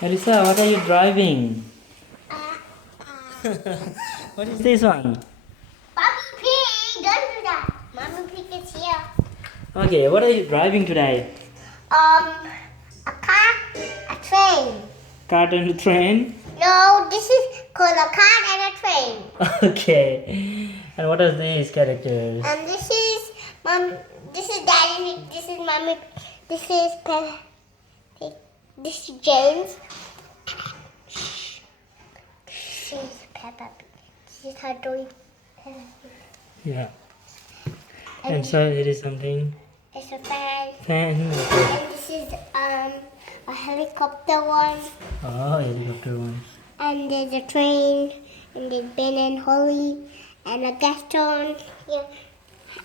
Alyssa, what are you driving? What is this one? Mommy Pig, don't do that. Mommy Pig is here. Okay, what are you driving today? A car, a train. Cart and train? No, this is called a car and a train. Okay. And what are these characters? And this is This is Daddy Pig. This is Mommy. This is Peppa. This is James. This is Peppa. This is her doing. Yeah. And so it is something. It's a fan. Fan. And this is a helicopter one. Oh, helicopter one. And there's a train. And there's Ben and Holly. And a Gaston. Yeah.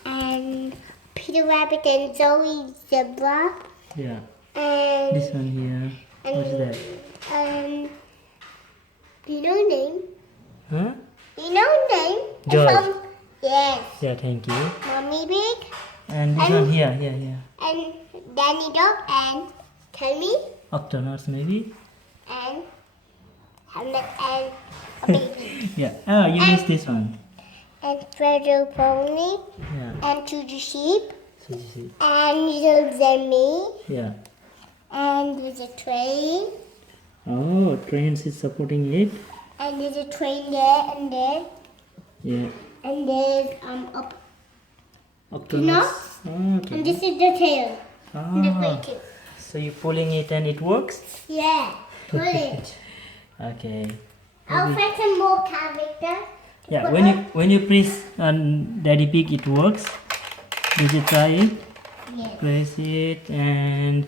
And Peter Rabbit and Zoe Zebra. Yeah. And This one here. What's that? Do you know name? Huh? Do you know name? George. Yes. Yeah, thank you. Mommy Big. And this one here, here. And Danny Dog and Tell Me. Octonauts maybe? And Hamlet and a baby. Yeah. Oh, you missed this one. And Treasure Pony. Yeah. And To the Sheep. So you see. And Little Zemi. Yeah. And there's a train. Oh, trains is supporting it. And there's a train there and there. Yeah. And there's Octonauts. Oh, okay. And this is the tail. The Ah. great tail. So you pulling it and it works? Yeah. Pull it. Okay. I'll find some more characters. Yeah, when you press on Daddy Pig, it works. Did you try it? Yes. Press it and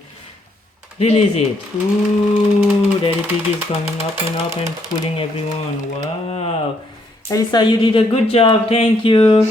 release it. Ooh, Daddy Pig is coming up and pulling everyone. Wow. Alyssa, you did a good job. Thank you.